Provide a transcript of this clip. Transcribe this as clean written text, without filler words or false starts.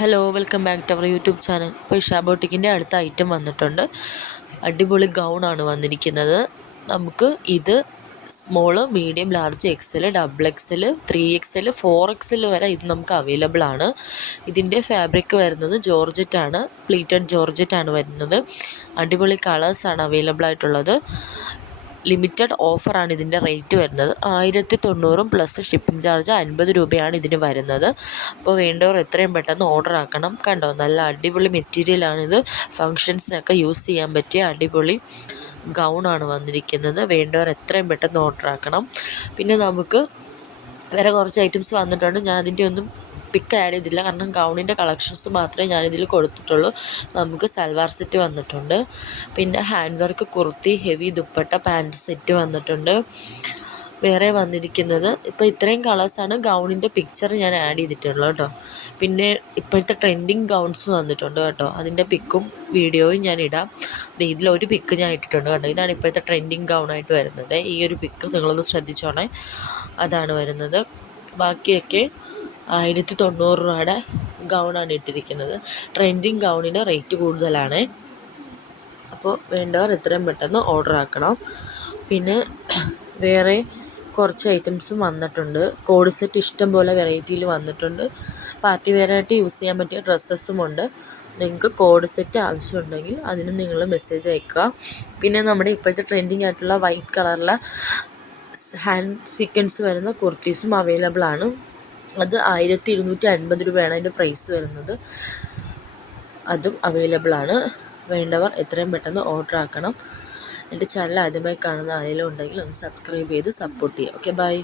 Hello, welcome back to our YouTube channel. ഇപ്പോൾ ഇഷ ബോട്ടിക്കിൻ്റെ അടുത്ത item വന്നിട്ടുണ്ട്. അടിപൊളി ഗൗണാണ് വന്നിരിക്കുന്നത്. നമുക്ക് ഇത് small, medium, large, XL, double XL, 3XL, 4XL വരെ ഇത് നമുക്ക് അവൈലബിൾ ആണ്. ഇതിൻ്റെ ഫാബ്രിക് വരുന്നത് ജോർജറ്റാണ്, പ്ലീറ്റഡ് ജോർജറ്റാണ് വരുന്നത്. അടിപൊളി കളേഴ്സാണ് അവൈലബിൾ ആയിട്ടുള്ളത്. ലിമിറ്റഡ് ഓഫറാണ് ഇതിൻ്റെ റേറ്റ് വരുന്നത്. 1900 പ്ലസ് ഷിപ്പിംഗ് ചാർജ് 50 രൂപയാണ് ഇതിന് വരുന്നത്. അപ്പോൾ വേണ്ടവർ എത്രയും പെട്ടെന്ന് ഓർഡർ ആക്കണം. കണ്ടോ, നല്ല അടിപൊളി മെറ്റീരിയലാണിത്. ഫങ്ഷൻസിനൊക്കെ യൂസ് ചെയ്യാൻ പറ്റിയ അടിപൊളി ഗൗണാണ് വന്നിരിക്കുന്നത്. വേണ്ടവർ എത്രയും പെട്ടെന്ന് ഓർഡർ ആക്കണം. പിന്നെ നമുക്ക് വേറെ കുറച്ച് ഐറ്റംസ് വന്നിട്ടുണ്ട്. ഞാൻ അതിൻ്റെ ഒന്നും പിക്ക് ആഡ് ചെയ്തില്ല, കാരണം ഗൗണിൻ്റെ കളക്ഷൻസ് മാത്രമേ ഞാനിതിൽ കൊടുത്തിട്ടുള്ളൂ. നമുക്ക് സൽവാർ സെറ്റ് വന്നിട്ടുണ്ട്, പിന്നെ hand work kurti, heavy dupatta, pant set വന്നിട്ടുണ്ട്. വേറെ വന്നിരിക്കുന്നത് ഇപ്പോൾ ഇത്രയും കളേഴ്സാണ്. ഗൗണിൻ്റെ പിക്ചർ ഞാൻ ആഡ് ചെയ്തിട്ടുള്ളൂ കേട്ടോ. പിന്നെ ഇപ്പോഴത്തെ ട്രെൻഡിങ് ഗൗൺസ് വന്നിട്ടുണ്ട് കേട്ടോ. അതിൻ്റെ പിക്കും വീഡിയോയും ഞാൻ ഇടാം. ഇതിലൊരു പിക്ക് ഞാൻ ഇട്ടിട്ടുണ്ട് കേട്ടോ. ഇതാണ് ഇപ്പോഴത്തെ ട്രെൻഡിങ് ഗൗണായിട്ട് വരുന്നത്. ഈ ഒരു പിക്ക് നിങ്ങളൊന്ന് ശ്രദ്ധിച്ചോണേ, അതാണ് വരുന്നത്. ബാക്കിയൊക്കെ 1900 രൂപയുടെ ഗൗണാണ് ഇട്ടിരിക്കുന്നത്. ട്രെൻഡിങ് ഗൗണിന് റേറ്റ് കൂടുതലാണ്. അപ്പോൾ വേണ്ടവർ എത്രയും പെട്ടെന്ന് ഓർഡർ ആക്കണം. പിന്നെ വേറെ കുറച്ച് ഐറ്റംസും വന്നിട്ടുണ്ട്. കോഡ് സെറ്റ് ഇഷ്ടം പോലെ വെറൈറ്റിയിൽ വന്നിട്ടുണ്ട്. പാർട്ടി വെയറായിട്ട് യൂസ് ചെയ്യാൻ പറ്റിയ ഡ്രസ്സസുമുണ്ട്. നിങ്ങൾക്ക് കോഡ് സെറ്റ് ആവശ്യമുണ്ടെങ്കിൽ അതിന് നിങ്ങൾ മെസ്സേജ് അയക്കുക. പിന്നെ നമ്മുടെ ഇപ്പോഴത്തെ ട്രെൻഡിങ് ആയിട്ടുള്ള വൈറ്റ് കളറിലെ ഹാൻഡ് സീക്വൻസ് വരുന്ന കുർത്തീസും അവൈലബിൾ ആണ്. അത് 1250 രൂപയാണ് അതിൻ്റെ പ്രൈസ് വരുന്നത്. അതും അവൈലബിൾ ആണ്. വേണ്ടവർ എത്രയും പെട്ടെന്ന് ഓർഡർ ആക്കണം. എൻ്റെ ചാനൽ ആദ്യമായി കാണുന്ന ആരെങ്കിലും ഉണ്ടെങ്കിൽ ഒന്ന് സബ്സ്ക്രൈബ് ചെയ്ത് സപ്പോർട്ട് ചെയ്യുക. Okay, by.